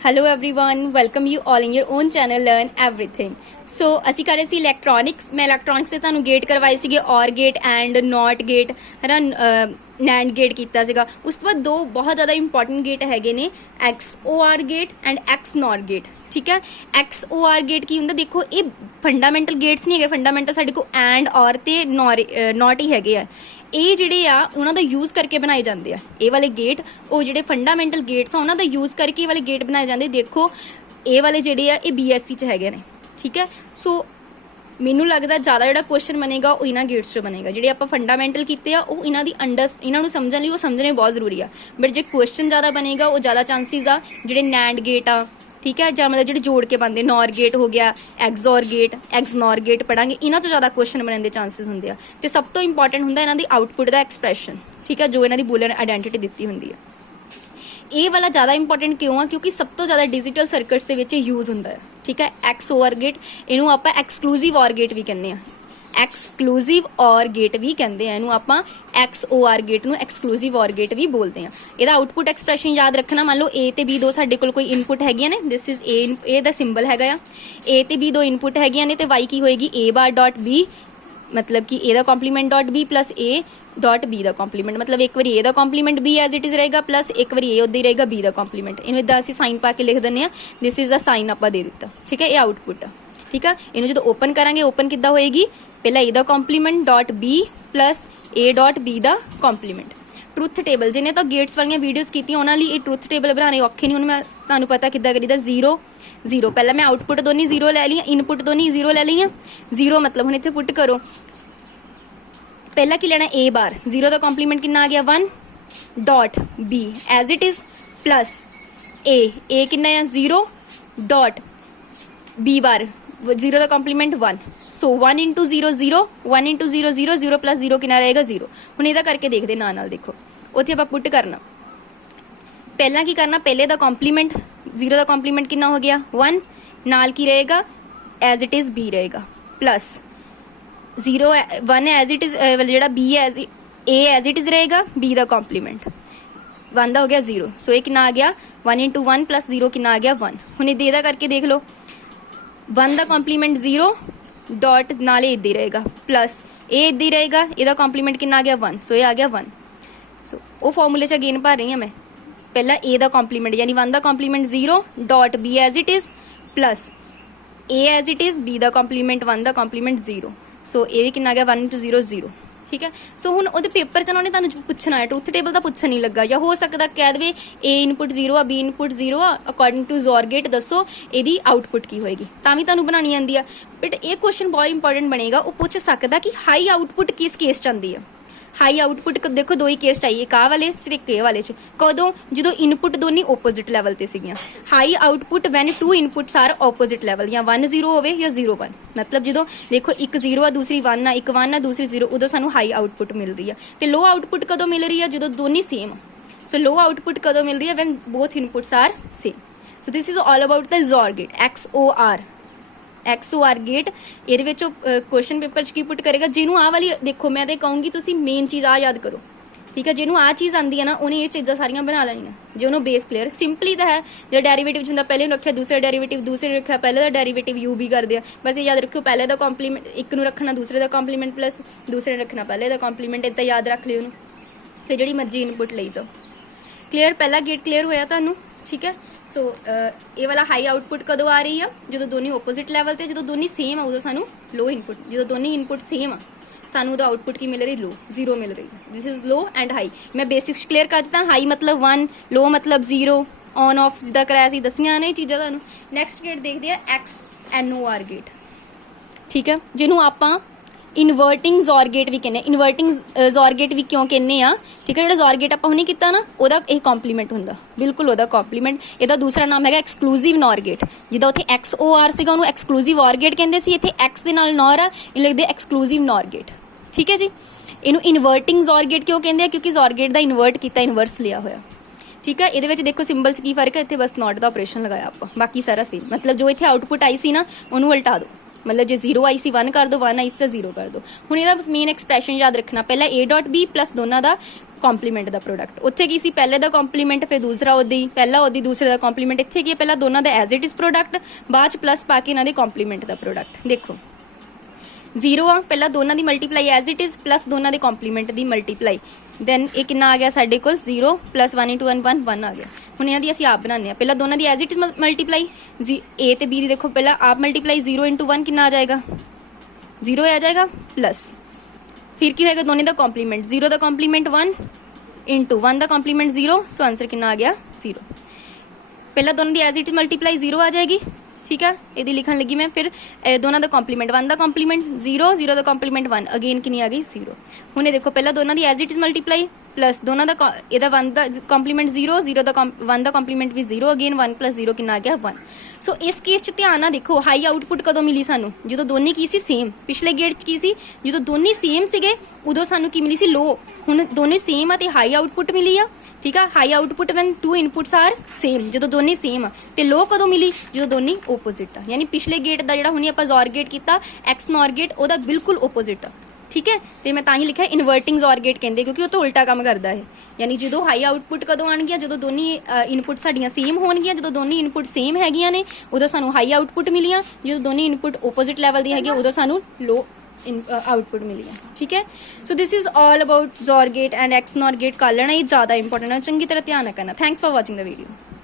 Hello everyone welcome you all in your own channel learn everything. So ਅਸੀਂ ਕਰ ਰਹੇ ਸੀ electronics. ਮੈਂ electronics ਤੇ ਤੁਹਾਨੂੰ ਗੇਟ ਕਰਵਾਏ ਸੀਗੇ ਔਰ ਗੇਟ ਐਂਡ ਨॉट ਗੇਟ ਹੈ ਨਾ, ਨੈਂਡ ਗੇਟ ਕੀਤਾ ਸੀਗਾ। ਉਸ ਤੋਂ ਬਾਅਦ ਦੋ ਬਹੁਤ ਜ਼ਿਆਦਾ ਇੰਪੋਰਟੈਂਟ ਗੇਟ ਹੈਗੇ ਨੇ, XOR gate and XNOR gate. ਠੀਕ ਹੈ, XOR ਗੇਟ ਕੀ ਹੁੰਦਾ? ਦੇਖੋ ਇਹ ਫੰਡਾਮੈਂਟਲ ਗੇਟਸ ਨਹੀਂ ਹੈਗੇ, ਫੰਡਾਮੈਂਟਲ ਸਾਡੇ ਕੋਲ ਐਂਡ ਔਰ ਤੇ ਨॉट ਹੀ ਹੈਗੇ ਆ। ਇਹ ਜਿਹੜੇ ਆ ਉਹਨਾਂ ਦਾ ਯੂਜ਼ ਕਰਕੇ ਬਣਾਏ ਜਾਂਦੇ ਆ। ਇਹ ਵਾਲੇ ਗੇਟ ਉਹ ਜਿਹੜੇ ਫੰਡਾਮੈਂਟਲ ਗੇਟਸ ਆ ਉਹਨਾਂ ਦਾ ਯੂਜ਼ ਕਰਕੇ ਇਹ ਵਾਲੇ ਗੇਟ ਬਣਾਏ ਜਾਂਦੇ। ਦੇਖੋ ਇਹ ਵਾਲੇ ਜਿਹੜੇ ਆ ਇਹ BSc 'ਚ ਹੈਗੇ ਨੇ। ਠੀਕ ਹੈ, ਸੋ ਮੈਨੂੰ ਲੱਗਦਾ ਜ਼ਿਆਦਾ ਜਿਹੜਾ ਕੁਐਸਚਨ ਬਣੇਗਾ ਉਹ ਇਹਨਾਂ ਗੇਟਸ 'ਚੋਂ ਬਣੇਗਾ। ਜਿਹੜੇ ਆਪਾਂ ਫੰਡਾਮੈਂਟਲ ਕੀਤੇ ਆ ਉਹ ਇਹਨਾਂ ਨੂੰ ਸਮਝਣ ਲਈ ਉਹ ਸਮਝਣੇ ਬਹੁਤ ਜ਼ਰੂਰੀ ਆ। ਬਟ ਜੇ ਕੁਐਸਚਨ ਜ਼ਿਆਦਾ ਬਣੇਗਾ ਉਹ ਜ਼ਿਆਦਾ ਚਾਂਸਿਸ ਆ ਜਿਹੜੇ ਨੈਂਡ ਗੇਟ ਆ, ਠੀਕ ਹੈ, ਜਾਂ ਮਤਲਬ ਜਿਹੜੇ ਜੋੜ ਕੇ ਬਣਦੇ, NOR ਗੇਟ ਹੋ ਗਿਆ, XOR ਗੇਟ, XNOR ਗੇਟ ਪੜਾਂਗੇ, ਇਹਨਾਂ ਤੋਂ ਜ਼ਿਆਦਾ ਕੁਐਸਚਨ ਬਣਨ ਦੇ ਚਾਂਸਿਸ ਹੁੰਦੇ ਆ। ਤੇ ਸਭ ਤੋਂ ਇੰਪੋਰਟੈਂਟ ਹੁੰਦਾ ਇਹਨਾਂ ਦੀ ਆਊਟਪੁੱਟ ਦਾ ਐਕਸਪ੍ਰੈਸ਼ਨ। ਠੀਕ ਹੈ, ਜੋ ਇਹਨਾਂ ਦੀ ਬੂਲੀਅਨ ਆਇਡੈਂਟੀਟੀ ਦਿੱਤੀ ਹੁੰਦੀ ਹੈ। ਇਹ ਵਾਲਾ ਜ਼ਿਆਦਾ ਇੰਪੋਰਟੈਂਟ ਕਿਉਂ ਆ? ਕਿਉਂਕਿ ਸਭ ਤੋਂ ਜ਼ਿਆਦਾ ਡਿਜੀਟਲ ਸਰਕਟਸ ਦੇ ਵਿੱਚ ਯੂਜ਼ ਹੁੰਦਾ ਹੈ। ਠੀਕ ਹੈ, XOR ਗੇਟ, ਇਹਨੂੰ ਆਪਾਂ ਐਕਸਕਲੂਸਿਵ OR ਗੇਟ ਵੀ ਕਹਿੰਦੇ ਆ। ਐਕਸਕਲੂਸਿਵ OR ਗੇਟ ਵੀ ਕਹਿੰਦੇ ਆ ਇਹਨੂੰ ਆਪਾਂ। XOR ਗੇਟ ਨੂੰ ਐਕਸਕਲੂਸਿਵ OR ਗੇਟ ਵੀ ਬੋਲਦੇ ਆ। ਇਹਦਾ ਆਊਟਪੁੱਟ ਐਕਸਪ੍ਰੈਸ਼ਨ ਯਾਦ ਰੱਖਣਾ। ਮੰਨ ਲਓ A ਤੇ B ਦੋ ਸਾਡੇ ਕੋਲ ਕੋਈ ਇਨਪੁਟ ਹੈਗੀਆਂ ਨੇ। ਦਿਸ ਇਜ਼ A, ਇਹ ਦਾ ਸਿੰਬਲ ਹੈਗਾ ਆ। A ਤੇ B ਦੋ ਇਨਪੁਟ ਹੈਗੀਆਂ ਨੇ ਤੇ Y ਕੀ ਹੋਏਗੀ? A ਬਾਰ ਡਾਟ B, ਮਤਲਬ ਕਿ A the compliment dot B plus A dot B ਦਾ ਕੰਪਲੀਮੈਂਟ। ਮਤਲਬ ਇੱਕ ਵਾਰੀ A the compliment B as it is ਰਹੇਗਾ ਪਲਸ ਇੱਕ ਵਾਰੀ A ਉੱਦਾਂ ਹੀ ਰਹੇਗਾ B ਦਾ ਕੰਪਲੀਮੈਂਟ। ਇਹਨੂੰ ਇਦਾਂ ਅਸੀਂ ਸਾਈਨ ਪਾ ਕੇ ਲਿਖ ਦਿੰਦੇ ਆ। ਦਿਸ ਇਜ਼ ਦਾ ਸਾਈਨ ਆਪਾਂ ਦੇ ਦਿੱਤਾ। ਠੀਕ ਹੈ, ਇਹ ਆਊਟਪੁੱਟ ਆ। ਠੀਕ ਆ, ਇਹਨੂੰ ਜਦੋਂ ਓਪਨ ਕਰਾਂਗੇ, ਓਪਨ ਕਿੱਦਾਂ ਹੋਏਗੀ? ਪਹਿਲਾਂ A the compliment dot B plus A dot B ਦਾ ਕੰਪਲੀਮੈਂਟ। ਟਰੂਥ ਟੇਬਲ ਜਿਹਨੇ ਤਾਂ ਗੇਟਸ ਵਾਲੀਆਂ ਵੀਡੀਓਜ਼ ਕੀਤੀਆਂ ਉਹਨਾਂ ਲਈ ਇਹ ਟਰੂਥ ਟੇਬਲ ਬਣਾਉਣੇ ਔਖੇ ਨਹੀਂ। ਹੁਣ ਮੈਂ ਤੁਹਾਨੂੰ ਪਤਾ ਕਿੱਦਾਂ ਕਰੀਦਾ। 0 0 ਪਹਿਲਾਂ ਮੈਂ ਆਊਟਪੁੱਟ ਦੋਨੀ 0 ਲੈ ਲਈਆਂ, ਇਨਪੁੱਟ ਦੋਨੀ 0 ਲੈ ਲਈਆਂ। 0 ਮਤਲਬ ਹੁਣ ਇੱਥੇ ਪੁੱਟ ਕਰੋ। ਪਹਿਲਾਂ ਕੀ ਲੈਣਾ? A ਬਾਰ, 0 ਦਾ ਕੰਪਲੀਮੈਂਟ ਕਿੰਨਾ ਆ ਗਿਆ? 1 dot B as it is plus A ਕਿੰਨਾ ਆ? 0 ਡਾਟ B ਬਾਰ, 0 ਦਾ ਕੰਪਲੀਮੈਂਟ 1। ਸੋ 1 into 0 0, 1 into 0 0, 0 plus 0 ਕਿੰਨਾ ਰਹੇਗਾ? 0। ਹੁਣ ਇਹਦਾ ਕਰਕੇ ਦੇਖਦੇ ਨਾਲ ਦੇਖੋ। ਉੱਥੇ ਆਪਾਂ ਪੁੱਟ ਕਰਨਾ। ਪਹਿਲਾਂ ਕੀ ਕਰਨਾ? ਪਹਿਲੇ ਦਾ ਕੰਪਲੀਮੈਂਟ, 0 ਦਾ ਕੰਪਲੀਮੈਂਟ ਕਿੰਨਾ ਹੋ ਗਿਆ? 1। ਨਾਲ ਕੀ ਰਹੇਗਾ? ਐਜ਼ ਇਟ ਇਜ਼ B ਰਹੇਗਾ ਪਲਸ 0 1 ਐਜ਼ ਇਟ ਇਜ਼, ਜਿਹੜਾ B as A as it is ਰਹੇਗਾ। B ਦਾ ਕੰਪਲੀਮੈਂਟ 1 ਦਾ ਹੋ ਗਿਆ 0। ਸੋ ਇਹ ਕਿੰਨਾ ਆ ਗਿਆ? 1 into 1 plus 0 ਕਿੰਨਾ ਆ ਗਿਆ? 1। ਹੁਣ ਇਹਦਾ ਕਰਕੇ ਦੇਖ ਲਓ। 1 ਦਾ ਕੰਪਲੀਮੈਂਟ 0 ਡਾਟ ਨਾਲ ਇੱਦਾਂ ਹੀ ਰਹੇਗਾ ਪਲਸ ਇਹ ਇੱਦਾਂ ਹੀ ਰਹੇਗਾ। ਇਹਦਾ ਕੰਪਲੀਮੈਂਟ ਕਿੰਨਾ ਆ ਗਿਆ? 1। ਸੋ ਇਹ ਆ ਗਿਆ 1। ਸੋ ਉਹ ਫਾਰਮੂਲੇ 'ਚ ਅਗੇਨ ਭਰ ਰਹੀ ਹਾਂ ਮੈਂ। ਪਹਿਲਾਂ A ਦਾ ਕੰਪਲੀਮੈਂਟ ਯਾਨੀ 1 ਦਾ complement 0 dot B as it is plus A as it is, B ਦਾ ਕੰਪਲੀਮੈਂਟ 1 ਦਾ ਕੰਪਲੀਮੈਂਟ 0। ਸੋ ਇਹ ਵੀ ਕਿੰਨਾ ਆ ਗਿਆ? 1 into 0 0। ਠੀਕ ਹੈ, ਸੋ ਹੁਣ ਉਹਦੇ ਪੇਪਰ 'ਚ ਉਹਨੇ ਤੁਹਾਨੂੰ ਪੁੱਛਣਾ ਹੈ, ਟਰੂਥ ਟੇਬਲ ਦਾ ਪੁੱਛਣ ਨਹੀਂ ਲੱਗਾ। ਜਾਂ ਹੋ ਸਕਦਾ ਕਹਿ ਦੇਵੇ A ਇਨਪੁਟ 0 ਆ, B ਇਨਪੁਟ 0 ਆ, ਅਕੋਰਡਿੰਗ ਟੂ ਜ਼ੋਰ ਗੇਟ ਦੱਸੋ ਇਹਦੀ ਆਊਟਪੁੱਟ ਕੀ ਹੋਏਗੀ। ਤਾਂ ਵੀ ਤੁਹਾਨੂੰ ਬਣਾਉਣੀ ਆਉਂਦੀ ਆ। ਬਟ ਇਹ ਕੁਐਸਚਨ ਬਹੁਤ ਇੰਪੋਰਟੈਂਟ ਬਣੇਗਾ। ਉਹ ਪੁੱਛ ਸਕਦਾ ਕਿ ਹਾਈ ਆਊਟਪੁੱਟ ਕਿਸ ਕੇਸ 'ਚ ਆਉਂਦੀ ਆ। ਹਾਈ ਆਊਟਪੁੱਟ ਦੇਖੋ ਦੋ ਹੀ ਕੇਸ ਚਾਹੀਏ, ਇੱਕ ਆਹ ਵਾਲੇ 'ਚ ਤੇ ਇੱਕ ਇਹ ਵਾਲੇ 'ਚ। ਕਦੋਂ? ਜਦੋਂ ਇਨਪੁੱਟ ਦੋਨੀ ਓਪੋਜ਼ਿਟ ਲੈਵਲ ਤੇ ਸੀਗੀਆਂ। High output when 2 inputs are opposite level, ਜਾਂ 1 0 ਹੋਵੇ ਜਾਂ 0 1। ਮਤਲਬ ਜਦੋਂ ਦੇਖੋ ਇੱਕ 0 ਆ ਦੂਸਰੀ 1 ਆ, ਇੱਕ 1 ਆ ਦੂਸਰੀ 0, ਉਦੋਂ ਸਾਨੂੰ ਹਾਈ ਆਊਟਪੁੱਟ ਮਿਲ ਰਹੀ ਆ। ਤੇ ਲੋ ਆਊਟਪੁੱਟ ਕਦੋਂ ਮਿਲ ਰਹੀ ਆ? ਜਦੋਂ ਦੋਨੀ ਸੇਮ। ਸੋ ਲੋ ਆਊਟਪੁੱਟ ਕਦੋਂ ਮਿਲ ਰਹੀ ਆ? When both inputs are same. So this is all about the XOR gate. XOR gate. ਇਹਦੇ ਵਿੱਚ ਕੁਐਸਚਨ ਪੇਪਰ 'ਚ ਕੀ ਪੁੱਟ ਕਰੇਗਾ? ਜਿਹਨੂੰ ਆਹ ਵਾਲੀ ਦੇਖੋ, ਮੈਂ ਤੇ ਕਹੂੰਗੀ ਤੁਸੀਂ ਮੇਨ ਚੀਜ਼ ਆ ਯਾਦ ਕਰੋ। ਠੀਕ ਹੈ, ਜਿਹਨੂੰ ਆਹ ਚੀਜ਼ ਆਉਂਦੀ ਹੈ ਨਾ ਉਹਨੇ ਇਹ ਚੀਜ਼ਾਂ ਸਾਰੀਆਂ ਬਣਾ ਲੈਣੀਆਂ। ਜੇ ਉਹਨੂੰ ਬੇਸ ਕਲੀਅਰ ਸਿੰਪਲੀ ਤਾਂ ਹੈ। ਜਿਹੜਾ ਡੈਰੀਵੇਟਿਵ ਹੁੰਦਾ ਪਹਿਲੇ ਨੂੰ ਰੱਖਿਆ, ਦੂਸਰਾ ਡੈਰੀਵੇਟਿਵ ਦੂਸਰੇ ਨੂੰ ਰੱਖਿਆ, ਪਹਿਲੇ ਦਾ ਡੈਰੀਵੇਟਿਵ ਯੂ ਵੀ ਕਰਦੇ ਆ। ਬਸ ਇਹ ਯਾਦ ਰੱਖਿਓ, ਪਹਿਲੇ ਦਾ ਕੰਪਲੀਮੈਂਟ ਇੱਕ ਨੂੰ ਰੱਖਣਾ, ਦੂਸਰੇ ਦਾ ਕੰਪਲੀਮੈਂਟ ਪਲਸ ਦੂਸਰੇ ਨੂੰ ਰੱਖਣਾ, ਪਹਿਲੇ ਦਾ ਕੰਪਲੀਮੈਂਟ। ਇੱਦਾਂ ਯਾਦ ਰੱਖ ਲਿਓ ਉਹਨੂੰ, ਫਿਰ ਜਿਹੜੀ ਮਰਜ਼ੀ ਇਨਪੁੱਟ ਲਈ ਜਾਓ। ਕਲੀਅਰ? ਪਹਿਲਾ ਗੇਟ ਕਲੀਅਰ ਹੋਇਆ ਤੁਹਾਨੂੰ? ਠੀਕ ਹੈ, ਸੋ ਇਹ ਵਾਲਾ ਹਾਈ ਆਊਟਪੁੱਟ ਕਦੋਂ ਆ ਰਹੀ ਆ? ਜਦੋਂ ਦੋਨੀ ਓਪੋਜ਼ਿਟ ਲੈਵਲ ਤੇ, ਜਦੋਂ ਦੋਨੀ ਸੇਮ ਆ ਉਦੋਂ ਸਾਨੂੰ ਲੋ ਇਨਪੁੱਟ। ਜਦੋਂ ਦੋਨੀ ਇਨਪੁੱਟ ਸੇਮ ਆ ਸਾਨੂੰ ਉਹਦਾ ਆਊਟਪੁੱਟ ਕੀ ਮਿਲ ਰਹੀ? ਲੋ, 0 ਮਿਲ ਰਹੀ। This is low and high. ਮੈਂ ਬੇਸਿਕਸ ਕਲੀਅਰ ਕਰ ਦਿੱਤਾ। ਹਾਈ ਮਤਲਬ 1, ਲੋ ਮਤਲਬ 0, ਔਨ ਆਫ ਜਿੱਦਾਂ ਕਰਾਇਆ ਸੀ, ਦੱਸੀਆਂ ਨੇ ਇਹ ਚੀਜ਼ਾਂ ਤੁਹਾਨੂੰ। ਨੈਕਸਟ ਗੇਟ ਦੇਖਦੇ ਆ XNOR ਗੇਟ। ਠੀਕ ਹੈ, ਜਿਹਨੂੰ ਆਪਾਂ ਇਨਵਰਟਿੰਗ ਜ਼ੋਰ ਗੇਟ ਵੀ ਕਹਿੰਦੇ। ਇਨਵਰਟਿੰਗ ਜ਼ੋਰ ਗੇਟ ਵੀ ਕਿਉਂ ਕਹਿੰਦੇ ਆ? ਠੀਕ ਹੈ, ਜਿਹੜਾ ਜ਼ੋਰ ਗੇਟ ਆਪਾਂ ਹੁਣੇ ਕੀਤਾ ਨਾ ਉਹਦਾ ਇਹ ਕੰਪਲੀਮੈਂਟ ਹੁੰਦਾ, ਬਿਲਕੁਲ ਉਹਦਾ ਕੰਪਲੀਮੈਂਟ। ਇਹਦਾ ਦੂਸਰਾ ਨਾਮ ਹੈਗਾ ਐਕਸਕਲੂਸਿਵ NOR ਗੇਟ। ਜਿੱਦਾਂ ਉੱਥੇ XOR ਸੀਗਾ ਉਹਨੂੰ ਐਕਸਕਲੂਸਿਵ OR ਗੇਟ ਕਹਿੰਦੇ ਸੀ, ਇੱਥੇ X ਦੇ ਨਾਲ NOR ਆ, ਇਹਨੂੰ ਲਿਖਦੇ ਐਕਸਕਲੂਸਿਵ NOR ਗੇਟ। ਠੀਕ ਹੈ ਜੀ। ਇਹਨੂੰ ਇਨਵਰਟਿੰਗ ਜ਼ੋਰ ਗੇਟ ਕਿਉਂ ਕਹਿੰਦੇ ਆ? ਕਿਉਂਕਿ ਜ਼ੋਰ ਗੇਟ ਦਾ ਇਨਵਰਟ ਕੀਤਾ, ਇਨਵਰਸ ਲਿਆ ਹੋਇਆ। ਠੀਕ ਹੈ, ਇਹਦੇ ਵਿੱਚ ਦੇਖੋ ਸਿੰਬਲ 'ਚ ਕੀ ਫਰਕ ਹੈ? ਇੱਥੇ ਬਸ NOT ਦਾ ਆਪਰੇਸ਼ਨ ਲਗਾਇਆ ਆਪਾਂ, ਬਾਕੀ ਸਾਰਾ ਸੇਮ। ਮਤਲਬ ਜੋ ਇੱਥੇ ਆਊਟਪੁੱਟ ਆਈ ਸੀ ਨਾ ਉਹਨੂੰ ਉਲਟਾ ਦਿਓ। मतलब जो 0 आई सी 1 कर दो, 1 आई सी 0 कर दो। हुण इहदा मेन एक्सप्रैशन याद रखना, पहला A डॉट B प्लस दोनों का ਕੰਪਲੀਮੈਂਟ ਦਾ ਪ੍ਰੋਡਕਟ। ਉੱਥੇ ਕੀ ਸੀ, ਪਹਿਲੇ ਦਾ ਕੰਪਲੀਮੈਂਟ ਫਿਰ ਦੂਸਰਾ ਉਹਦੀ, ਪਹਿਲਾ ਉਹਦੀ ਦੂਸਰੇ ਦਾ ਕੰਪਲੀਮੈਂਟ। ਇੱਥੇ ਕੀ ਹੈ, ਪਹਿਲਾਂ ਦੋਨਾਂ ਦਾ ਐਜ਼ ਇਟ ਇਜ਼ ਪ੍ਰੋਡਕਟ, ਬਾਅਦ ਚ ਪਲੱਸ ਪਾ ਕੇ ਇਹਨਾਂ ਦੇ ਕੰਪਲੀਮੈਂਟ ਦਾ ਪ੍ਰੋਡਕਟ। ਦੇਖੋ 0 ਆ, ਪਹਿਲਾਂ ਦੋਨਾਂ ਦੀ multiply as it is plus ਦੋਨਾਂ ਦੇ ਕੰਪਲੀਮੈਂਟ ਦੀ ਮਲਟੀਪਲਾਈ, ਦੈਨ ਇਹ ਕਿੰਨਾ ਆ ਗਿਆ ਸਾਡੇ ਕੋਲ 0 ਪਲੱਸ 1 into 1 1 1 ਆ ਗਿਆ। ਹੁਣ ਇਹਨਾਂ ਦੀ ਅਸੀਂ ਆਪ ਬਣਾਉਂਦੇ ਆ, ਪਹਿਲਾਂ ਦੋਨਾਂ ਦੀ as it is multiply, A ਤੇ B ਦੀ ਦੇਖੋ ਪਹਿਲਾਂ ਆਪ ਮਲਟੀਪਲਾਈ 0 into 1 ਕਿੰਨਾ ਆ ਜਾਏਗਾ 0 ਆ ਜਾਏਗਾ, ਪਲੱਸ ਫਿਰ ਕੀ ਹੋਏਗਾ ਦੋਨੇ ਦਾ ਕੰਪਲੀਮੈਂਟ, 0 ਦਾ ਕੰਪਲੀਮੈਂਟ 1 into 1 ਦਾ ਕੰਪਲੀਮੈਂਟ 0, ਸੋ ਆਂਸਰ ਕਿੰਨਾ ਆ ਗਿਆ 0। ਪਹਿਲਾਂ ਦੋਨਾਂ ਦੀ ਐਜ਼ ਇਟ ਇਜ਼ ਮਲਟੀਪਲਾਈ 0 ਆ ਜਾਏਗੀ, ਠੀਕ ਹੈ, ਇਹਦੀ ਲਿਖਣ ਲੱਗੀ ਮੈਂ। ਫਿਰ ਦੋਨਾਂ ਦਾ ਕੰਪਲੀਮੈਂਟ 1 ਦਾ ਕੰਪਲੀਮੈਂਟ 0 0 ਦਾ ਕੰਪਲੀਮੈਂਟ 1, ਅਗੇਨ ਕਿੰਨੀ ਆ ਗਈ 0। ਹੁਣ ਇਹ ਦੇਖੋ ਪਹਿਲਾਂ ਦੋਨਾਂ ਦੀ as it is multiply plus ਦੋਨਾਂ ਦਾ ਇਹਦਾ 1 ਦਾ ਕੰਪਲੀਮੈਂਟ 0 0 ਦਾ 1 ਦਾ ਕੰਪਲੀਮੈਂਟ ਵੀ 0, ਅਗੇਨ 1 + 0 ਕਿੰਨਾ ਆ ਗਿਆ 1। ਸੋ ਇਸ ਕੇਸ 'ਚ ਧਿਆਨ ਨਾਲ ਦੇਖੋ ਹਾਈ ਆਊਟਪੁੱਟ ਕਦੋਂ ਮਿਲੀ ਸਾਨੂੰ, ਜਦੋਂ ਦੋਨੇ ਕੀ ਸੀ ਸੇਮ। ਪਿਛਲੇ ਗੇਟ 'ਚ ਕੀ ਸੀ, ਜਦੋਂ ਦੋਨੇ ਸੇਮ ਸੀਗੇ ਉਦੋਂ ਸਾਨੂੰ ਕੀ ਮਿਲੀ ਸੀ ਲੋ। ਹੁਣ ਦੋਨੇ ਸੇਮ ਆ ਤੇ ਹਾਈ ਆਊਟਪੁੱਟ ਮਿਲੀ ਆ, ਠੀਕ ਆ। High output when 2 inputs are same, ਜਦੋਂ ਦੋਨੇ ਸੇਮ ਆ। ਤੇ ਲੋ ਕਦੋਂ ਮਿਲੀ, ਜਦੋਂ ਦੋਨੇ ਓਪੋਜ਼ਿਟ ਆ। ਯਾਨੀ ਪਿਛਲੇ ਗੇਟ ਦਾ ਜਿਹੜਾ ਹੁਣੇ ਆਪਾਂ ਜ਼ੋਰ ਗੇਟ ਕੀਤਾ ਐਕਸ ਨੋਰ ਗੇਟ, ਉਹਦਾ ਬਿਲਕੁਲ ਓਪੋਜ਼ਿਟ ਆ, ਠੀਕ ਹੈ। ਤੇ ਮੈਂ ਤਾਂ ਹੀ ਲਿਖਿਆ ਇਨਵਰਟਿੰਗ ਜ਼ੋਰ ਗੇਟ ਕਹਿੰਦੇ, ਕਿਉਂਕਿ ਉਹ ਤੋਂ ਉਲਟਾ ਕੰਮ ਕਰਦਾ ਹੈ। ਯਾਨੀ ਜਦੋਂ ਹਾਈ ਆਊਟਪੁੱਟ ਕਦੋਂ ਆਣਗੀਆਂ, ਜਦੋਂ ਦੋਨੀ ਇਨਪੁੱਟ ਸਾਡੀਆਂ ਸੇਮ ਹੋਣਗੀਆਂ। ਜਦੋਂ ਦੋਨੀ ਇਨਪੁੱਟ ਸੇਮ ਹੈਗੀਆਂ ਨੇ ਉਦੋਂ ਸਾਨੂੰ ਹਾਈ ਆਊਟਪੁੱਟ ਮਿਲੀਆਂ, ਜਦੋਂ ਦੋਨੀ ਇਨਪੁੱਟ ਓਪੋਜ਼ਿਟ ਲੈਵਲ ਦੀ ਹੈਗੀਆਂ ਉਦੋਂ ਸਾਨੂੰ ਲੋ ਆਊਟਪੁੱਟ ਮਿਲੀ ਹੈ, ਠੀਕ ਹੈ। So this is all about XOR gate and XNOR gate. ਕਰ ਲੈਣਾ ਇਹ ਜ਼ਿਆਦਾ ਇੰਪੋਰਟੈਂਟ ਹੈ, ਚੰਗੀ ਤਰ੍ਹਾਂ ਧਿਆਨ ਨਾਲ ਕਰਨਾ। ਥੈਂक्स फॉर वाचिंग द वीडियो।